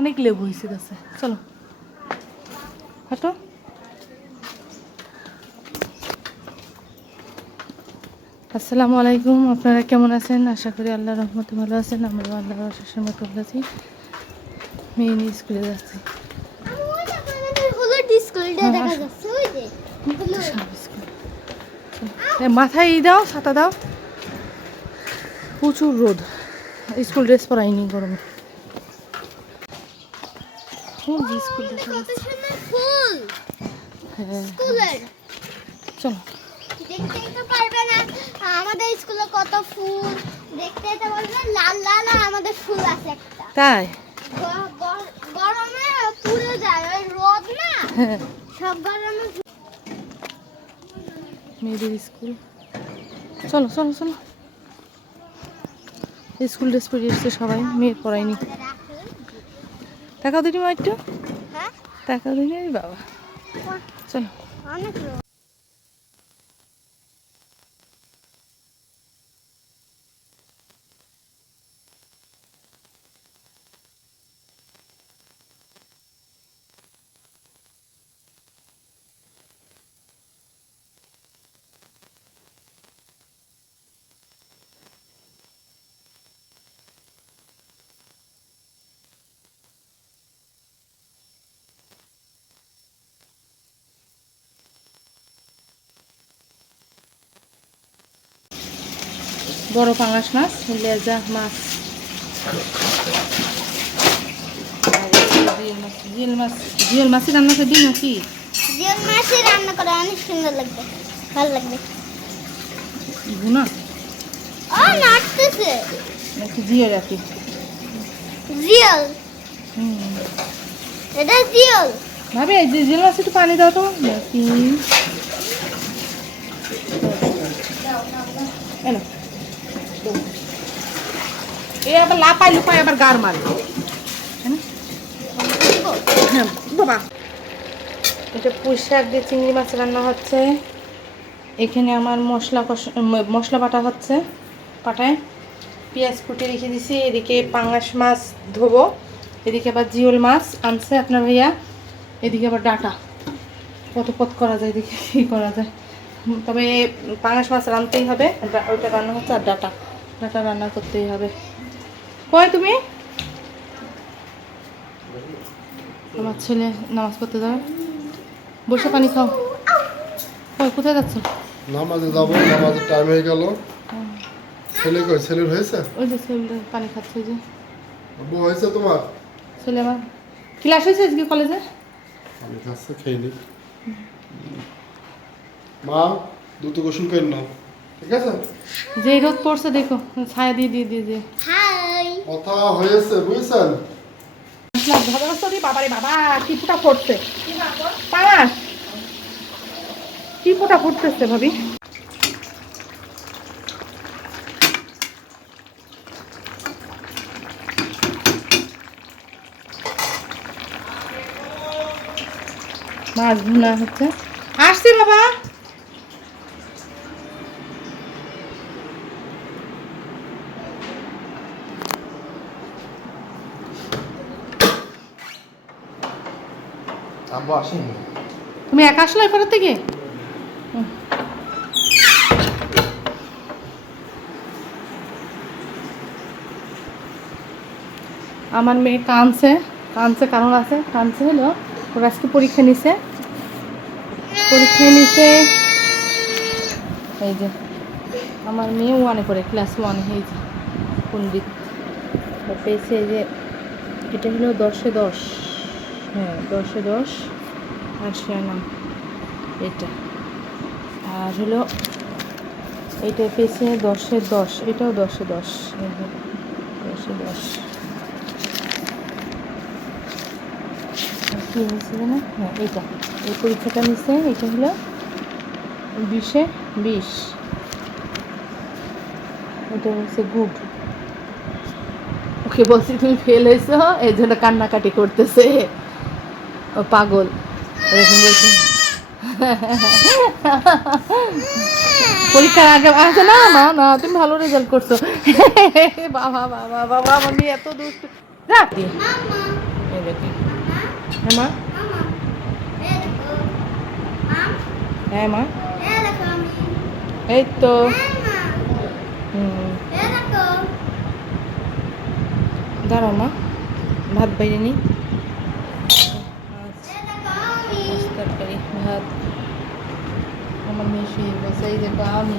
অনেক লেবু হয়েছে গাছে। চলো। হাঁটো আসসালামু আলাইকুম আপনারা কেমন আছেন? আশা করি আল্লাহ রহমতে ভালো আছেন। আমরাও আল্লাহ রসের মতো ভালো আছি। মেয়ে নিয়ে স্কুলে যাচ্ছি। হলুদ স্কুলটা দেখা যাচ্ছে ওই যে হলুদ। সব স্কুল। চলো। এ, মাথায় ই দাও ছাতা দাও। প্রচুর রোদ। স্কুল ড্রেস পরাইনি গরমে। যে স্কুল কত সুন্দর ফুল! হ্যাঁ। স্কুলের। চলো। দেখতেই তো পারবে না আমাদের স্কুলে কত ফুল। দেখতেই তো পারবে না লাল লাল আমাদের ফুল আছে একটা। তাই? গরমে পুড়ে যায় ওই রোদ না? হ্যাঁ। সব গরমে মেয়েদের স্কুল। চলো চলো চলো। স্কুল ড্রেস পরে এসছে সবাই মেয়ের পড়ায়নি। টাকা দিদি মা একটু? তাকাও টাকা দিদি বাবা। চলো। অনেক বড় পাঙাশ মাছ লেজা মাছ। জিওল মাছ জিওল মাছের রান্না করে দিই নাকি? রান্না করে অনেক সুন্দর লাগবে ভালো লাগবে। ভুনা ও নাচতেছে নাকি এটা ভাবি এই যে মাছ একটু পানি দাও তো। নাকি? এলো। এ আবার আবার গার মারে। হ্যাঁ? হ্যাঁ এটা পুঁই শাক দিয়ে চিংড়ি মাছ রান্না হচ্ছে। এখানে আমার মশলা মশলা বাটা হচ্ছে পাটায়। পেঁয়াজ কুটে রেখে দিছি, এদিকে পাঙাশ মাছ ধোবো, এদিকে আবার জিওল মাছ আনছে আপনার ভাইয়া, এদিকে আবার ডাটা। কত পথ করা যায় এদিকে কী করা যায়। তবে পাঙাশ মাছ রানতেই হবে ওইটা রান্না হচ্ছে আর ডাটা। ডাটা রান্না করতেই হবে। কয় তুমি? আমার ছেলে নামাজ পড়তে যাবে। বসে পানি খাও। কই কোথায় যাচ্ছ? নামাজে যাব নামাজের টাইম হয়ে গেল। ছেলে কই ছেলের হয়েছে? ওই যে ছেলে পানি খাচ্ছে ওই যে। আব্বু হয়েছে তোমার? ছেলে আমার। ক্লাস হয়েছে আজকে কলেজে? আমি খাচ্ছে খেয়ে নি। মা দ্রুত গোসল করে নাও? ঠিক আছে? যে রোদ পড়ছে দেখো ছায়া দিয়ে দিয়ে দিয়ে দিয়ে। হাই কথা হয়েছে, বুঝছেন? বাবারে, বাবা, কি ফোটা ফুটছে? পাঁচ কি ফোটা ফুটতেছে ভাবি? মাছ ভুনা হচ্ছে। আসছি বাবা। আব্বু আসেনি। তুমি একা আসলে এপার থেকে আমার মেয়ে কানছে কানছে কারণ আছে কানছে হলো, ওর আজকে পরীক্ষা নিছে। পরীক্ষা নিছে। এই যে, আমার মেয়ে ওয়ানে পড়ে ক্লাস ওয়ানে এই যে, পণ্ডিত। পেয়েছে যে, এটা হলো দশে দশ। হ্যাঁ দশে দশ আর নাম এটা। আর হলো, এটা পেয়েছে দশে দশ, এটাও দশে দশ। দশে দশ। কি হয়েছে জানো? হ্যাঁ এইটা এই পরীক্ষাটা নিচ্ছে এটা হলো বিশে বিশ। এটা হচ্ছে গুড ওকে বলছি, তুমি ফেল হয়েছো এই জন্য কান্নাকাটি করতেছে। ও পাগল। এরকম বলছে। পরীক্ষার আগে আচ্ছা না না না, তুমি ভালো রেজাল্ট করছ। বাবা বাবা বাবা, আমার এত দুষ্ট। রাখি হ্যাঁ মা। হ্যাঁ মা। এই তো। দাঁড়াও মা। ভাত বাইরে নিই তরকারি ভাত। আমার মেয়ে শুয়ে বসে দেখো আমি।